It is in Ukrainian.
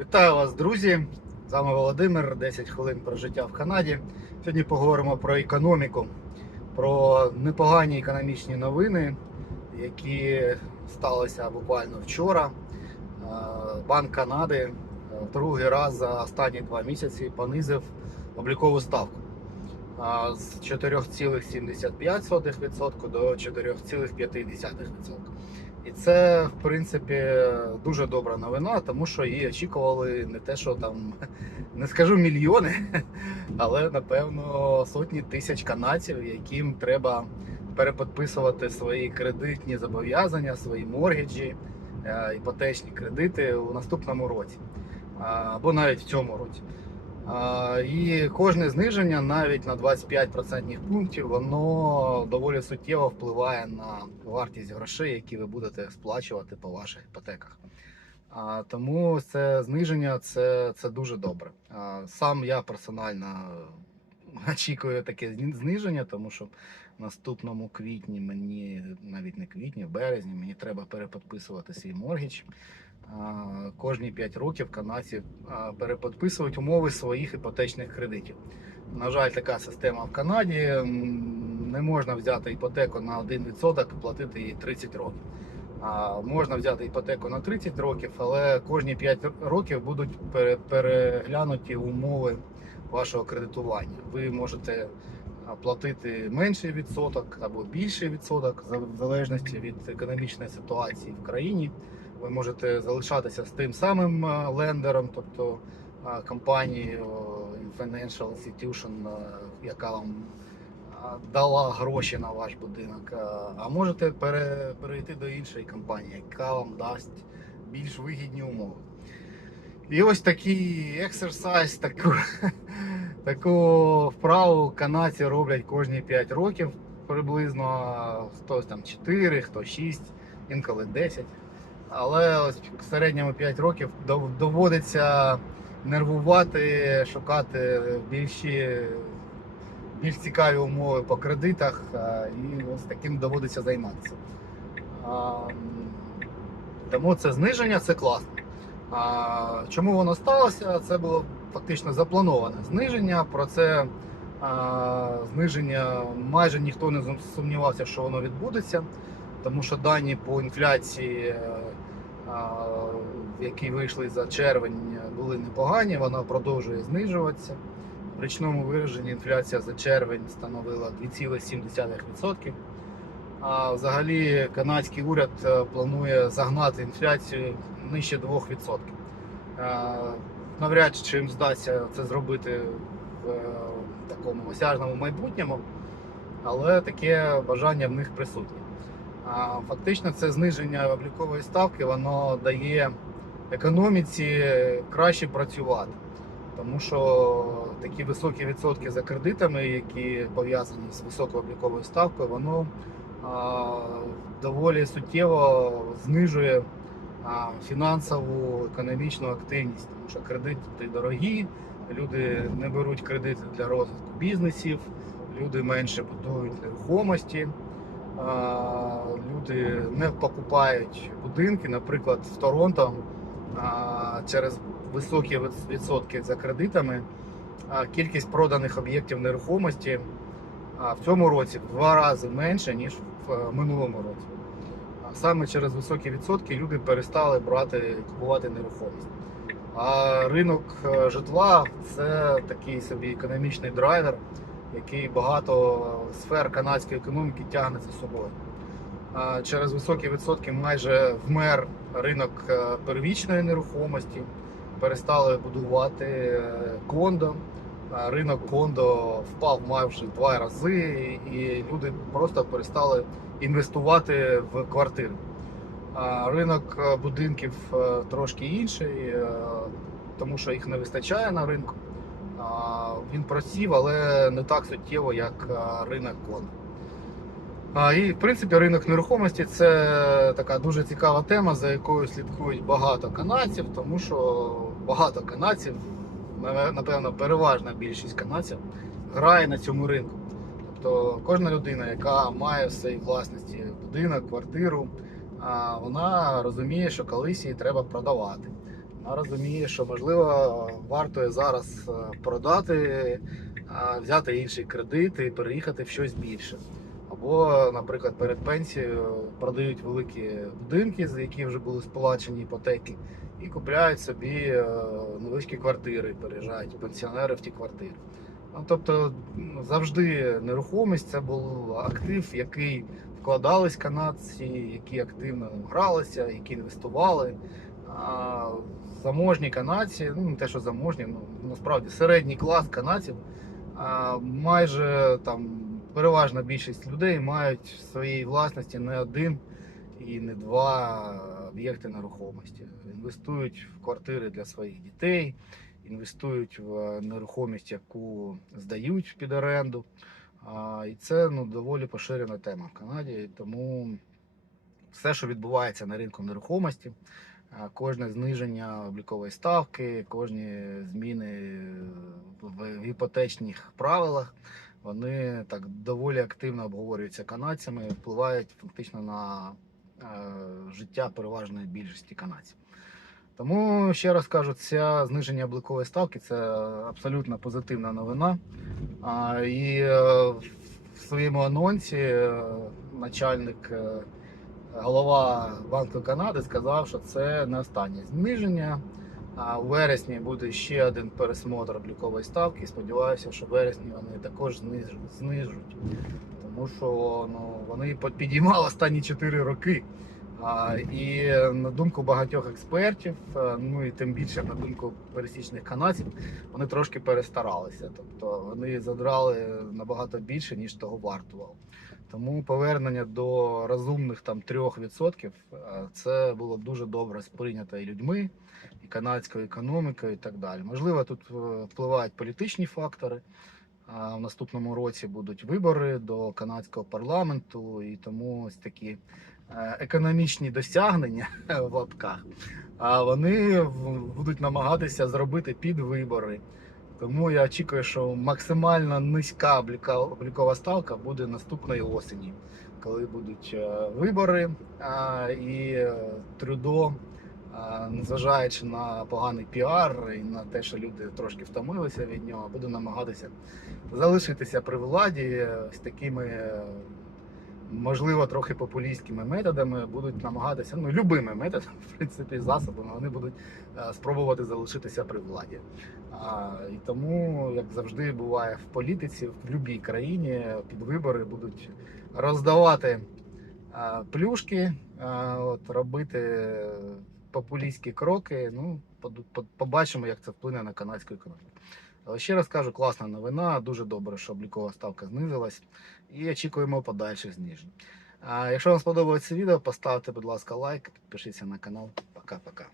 Вітаю вас, друзі! З вами Володимир. 10 хвилин про життя в Канаді. Сьогодні поговоримо про економіку, про непогані економічні новини, які сталися буквально вчора. Е, Банк Канади е, другий раз за останні два місяці понизив облікову ставку е, з 4,75% до 4,5%. І це, в принципі, дуже добра новина, тому що її очікували не те, що там не скажу мільйони, але напевно сотні тисяч канадців, яким треба переподписувати свої кредитні зобов'язання, свої моргіджі, е, іпотечні кредити у наступному році або навіть в цьому році. І кожне зниження навіть на 25% пунктів, воно доволі суттєво впливає на вартість грошей, які ви будете сплачувати по ваших іпотеках. Тому це зниження це, це дуже добре. Сам я персонально очікую таке зниження, тому що в наступному квітні мені навіть не квітні, в березні мені треба переподписувати свій моргідж. Кожні 5 років канадці переподписують умови своїх іпотечних кредитів. На жаль, така система в Канаді. Не можна взяти іпотеку на 1% і платити її 30 років. А можна взяти іпотеку на 30 років, але кожні 5 років будуть пере- переглянуті умови вашого кредитування. Ви можете платити менший відсоток або більший відсоток, в залежності від економічної ситуації в країні. Ви можете залишатися з тим самим е, лендером, тобто е, компанією е, Financial Institution, яка вам дала гроші на ваш будинок. А можете перейти до іншої компанії, яка вам дасть більш вигідні умови. І ось такий ексерсайз, таку, таку вправу канадці роблять кожні 5 років приблизно. Хтось там 4, хто 6, інколи 10. Але ось в середньому 5 років доводиться нервувати, шукати більші, більш цікаві умови по кредитах, і ось таким доводиться займатися. Тому це зниження це класно. Чому воно сталося? Це було фактично заплановане зниження. Про це зниження майже ніхто не сумнівався, що воно відбудеться, тому що дані по інфляції, е, які вийшли за червень, були непогані. Вона продовжує знижуватися. В річному вираженні інфляція за червень становила 2,7%. А взагалі канадський уряд е, планує загнати інфляцію нижче 2%. Е, Навряд чи їм вдасться це зробити в такому осяжному майбутньому, але таке бажання в них присутнє. Фактично, це зниження облікової ставки воно дає економіці краще працювати, тому що такі високі відсотки за кредитами, які пов'язані з високою обліковою ставкою, воно доволі суттєво знижує фінансову економічну активність, тому що кредити дорогі, люди не беруть кредити для розвитку бізнесів, люди менше будують нерухомості, люди не покупають будинки. Наприклад, в Торонто через високі відсотки за кредитами кількість проданих об'єктів нерухомості в цьому році в два рази менше, ніж в е, минулому році. Саме через високі відсотки люди перестали брати купувати нерухомість. А ринок е, житла це такий собі економічний драйвер, який багато сфер канадської економіки тягне за собою. Через високі відсотки майже вмер ринок е, первічної нерухомості, перестали будувати е, кондо. Ринок кондо впав майже два рази, і люди просто перестали інвестувати в квартири. Ринок е, будинків трошки інший, тому що їх не вистачає на ринку. Він просів, але не так суттєво, як ринок кондо. А, І, в принципі, ринок нерухомості це така дуже цікава тема, за якою слідкують багато канадців, тому що багато канадців, напевно, переважна більшість канадців грає на цьому ринку. Тобто кожна людина, яка має в своїй власності будинок, квартиру, вона розуміє, що колись її треба продавати. Розуміє, що можливо варто зараз е, продати, взяти інший кредит і переїхати в щось більше. Або, наприклад, перед пенсією продають великі будинки, за які вже були сплачені іпотеки, і купляють собі е, невеличкі квартири, переїжджають пенсіонери в ті квартири. Ну, тобто завжди нерухомість це був актив, який вкладались канадці, які активно гралися, які інвестували. Заможні канадці, ну не те, що заможні, ну насправді середній клас канадців, а, майже там переважна більшість людей мають в своїй власності не один і не два об'єкти нерухомості. Інвестують в квартири для своїх дітей, інвестують в нерухомість, яку здають під оренду. А, І це ну, доволі поширена тема в Канаді. Тому все, що відбувається на ринку нерухомості, кожне зниження облікової ставки, кожні зміни в іпотечних правилах, вони так доволі активно обговорюються канадцями, впливають фактично на е, життя переважної більшості канадців. Тому ще раз кажу, це зниження облікової ставки це абсолютно позитивна новина. І е, в своєму анонсі е, начальник, голова Банку Канади сказав, що це не останнє зниження. А у вересні буде ще один пересмотр облікової ставки. Сподіваюся, що в вересні вони також знижуть. Тому що ну, вони підіймали останні 4 роки. А, і на думку багатьох експертів, е, ну і тим більше на думку пересічних канадців, вони трошки перестаралися. Тобто вони задрали набагато більше, ніж того вартувало. Тому повернення до розумних там 3% е, це було б дуже добре сприйнято і людьми, і канадською економікою, і так далі. Можливо, тут е, впливають політичні фактори. В наступному році будуть вибори до канадського парламенту, і тому ось такі е, економічні досягнення в лапках. А вони будуть намагатися зробити під вибори. Тому я очікую, що максимально низька облікова ставка буде наступної осені, коли будуть е, вибори і е, Трюдо, незважаючи на поганий піар і на те, що люди трошки втомилися від нього, буде намагатися залишитися при владі е, з такими, можливо, трохи популістськими методами, будуть намагатися, ну, любими методами, в принципі, засобами, вони будуть е, спробувати залишитися при владі. І тому, як завжди буває в політиці, в будь-якій країні під вибори будуть роздавати а, плюшки, а, от, робити популістські кроки. Ну, побачимо, як це вплине на канадську економіку. Але ще раз кажу, класна новина. Дуже добре, що облікова ставка знизилась, і очікуємо подальших знижень. Якщо вам сподобалося відео, поставте, будь ласка, лайк, підпишіться на канал. Пока-пока.